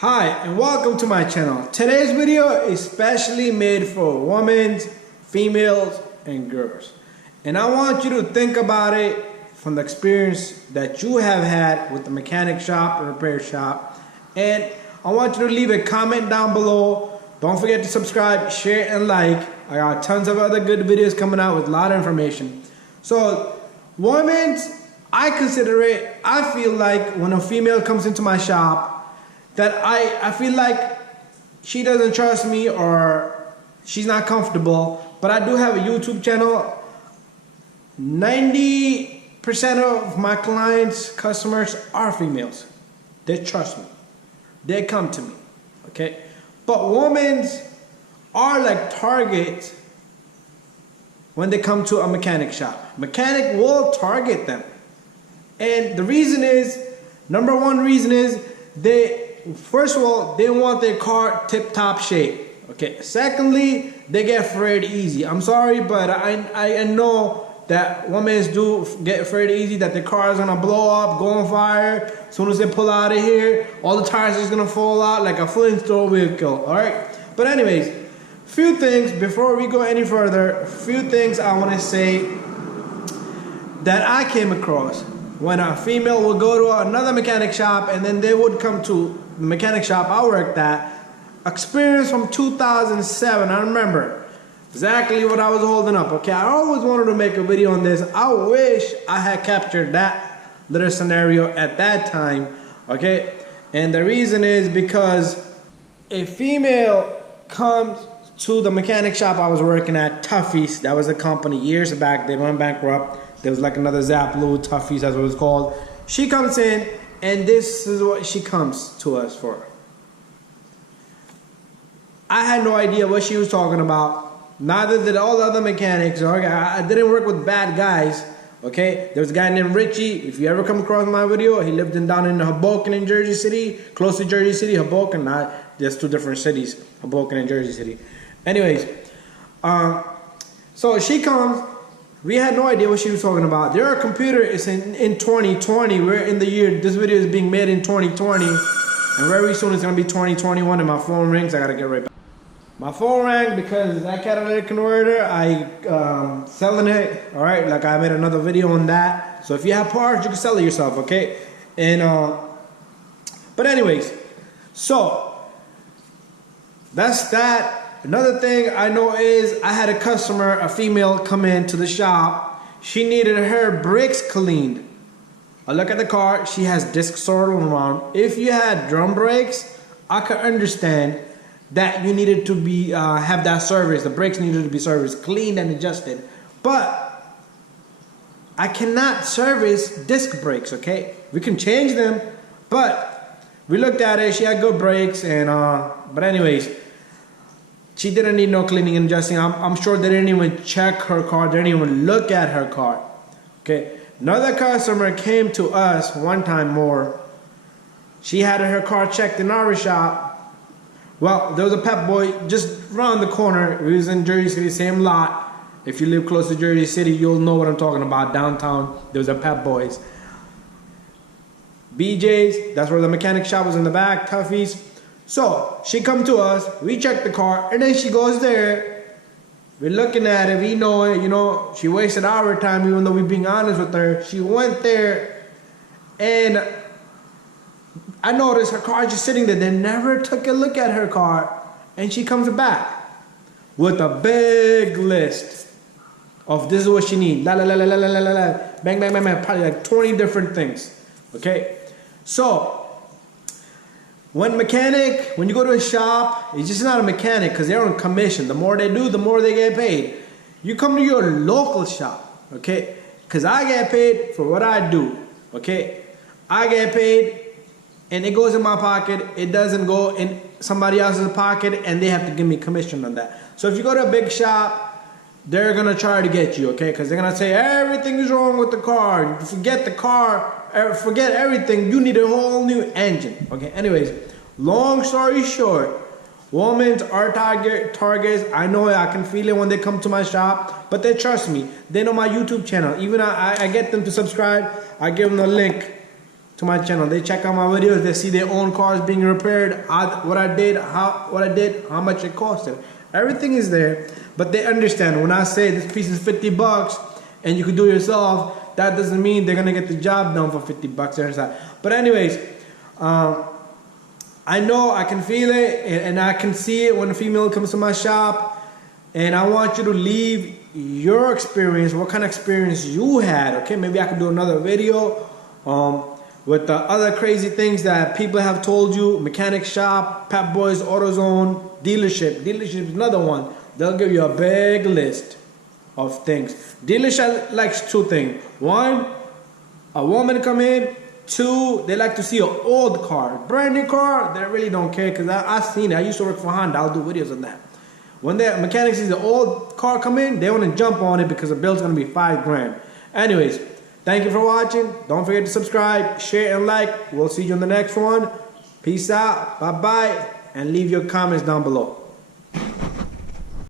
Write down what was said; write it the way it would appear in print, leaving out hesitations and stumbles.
Hi and welcome to my channel. Today's video is specially made for women, females and girls. And I want you to think about it from the experience that you have had with the mechanic shop or repair shop. And I want you to leave a comment down below. Don't forget to subscribe, share and like. I got tons of other good videos coming out with a lot of information. So women's, I feel like when a female comes into my shop, that I feel like she doesn't trust me or she's not comfortable. But I do have a YouTube channel. 90% of my clients, customers are females. They trust me. They come to me. Okay? But women are like targets when they come to a mechanic shop. Mechanic will target them. And the reason is, number one reason is, first of all, they want their car tip-top shape. Okay. Secondly, they get afraid easy. I'm sorry, but I know that women do get afraid easy that their car is gonna blow up, go on fire. As soon as they pull out of here, all the tires are gonna fall out like a Flintstone vehicle. All right. But anyways, few things before we go any further. Few things I want to say that I came across when a female would go to another mechanic shop and then they would come to the mechanic shop I worked at. Experience from 2007. I remember exactly what I was holding up. Okay, I always wanted to make a video on this. I wish I had captured that little scenario at that time. Okay, and the reason is because a female comes to the mechanic shop I was working at, Tuffy's. That was a company years back. They went bankrupt. There was like another Zaplu, Tuffy's, that's what it's called. She comes in, and this is what she comes to us for. I had no idea what she was talking about. Neither did all the other mechanics. I didn't work with bad guys. Okay, there was a guy named Richie. If you ever come across my video, he lived down in Hoboken in Jersey City, close to Jersey City. Hoboken, not there's two different cities, Hoboken and Jersey City. Anyways, so she comes. We had no idea what she was talking about. Their computer is in 2020. We're in the year, this video is being made in 2020. And very soon it's going to be 2021 and my phone rings. I got to get right back. My phone rang because that catalytic converter, selling it. All right, like I made another video on that. So if you have parts, you can sell it yourself, okay? And, but anyways, so that's that. Another thing I know is I had a customer, a female, come into the shop. She needed her brakes cleaned. I look at the car. She has discs swirling around. If you had drum brakes, I could understand that you needed to be have that service. The brakes needed to be serviced, cleaned and adjusted. But I cannot service disc brakes. Okay, we can change them, but we looked at it. She had good brakes, and but anyways. She didn't need no cleaning and adjusting. I'm sure they didn't even check her car. They didn't even look at her car. Okay. Another customer came to us one time more. She had her car checked in our shop. Well, there was a Pep Boy just around the corner. It was in Jersey City, same lot. If you live close to Jersey City, you'll know what I'm talking about. Downtown, there was a Pep Boys. BJ's, that's where the mechanic shop was in the back, Tuffy's. So, she come to us, we check the car, and then she goes there. We're looking at it, we know it, you know, she wasted our time even though we're being honest with her. She went there, and I noticed her car just sitting there. They never took a look at her car, and she comes back with a big list of this is what she needs. La la la la la la la la, bang bang bang bang, probably like 20 different things, okay? So, when you go to a shop, it's just not a mechanic because they're on commission. The more they do, the more they get paid. You come to your local shop, okay? Because I get paid for what I do, okay? I get paid and it goes in my pocket. It doesn't go in somebody else's pocket and they have to give me commission on that. So if you go to a big shop, they're going to try to get you, okay? Because they're going to say everything is wrong with the car. Forget the car. Forget everything. You need a whole new engine. Okay. Anyways, long story short, women are targets. I know it. I can feel it when they come to my shop, but they trust me. They know my YouTube channel. Even I get them to subscribe. I give them the link to my channel. They check out my videos. They see their own cars being repaired. What I did, how much it costed. Everything is there. But they understand when I say this piece is $50 and you can do it yourself. That doesn't mean they're gonna get the job done for $50. But anyways, I know I can feel it and I can see it when a female comes to my shop. And I want you to leave your experience, what kind of experience you had. Okay, maybe I could do another video with the other crazy things that people have told you. Mechanic shop, Pep Boys, AutoZone, dealership. Dealership is another one. They'll give you a big list of things. Dealership likes two things. One, a woman come in. Two, they like to see an old car. Brand new car, they really don't care because I've seen it. I used to work for Honda. I'll do videos on that. When the mechanic sees the old car come in, they want to jump on it because the bill's going to be $5,000. Anyways, thank you for watching. Don't forget to subscribe, share, and like. We'll see you in the next one. Peace out. Bye-bye. And leave your comments down below.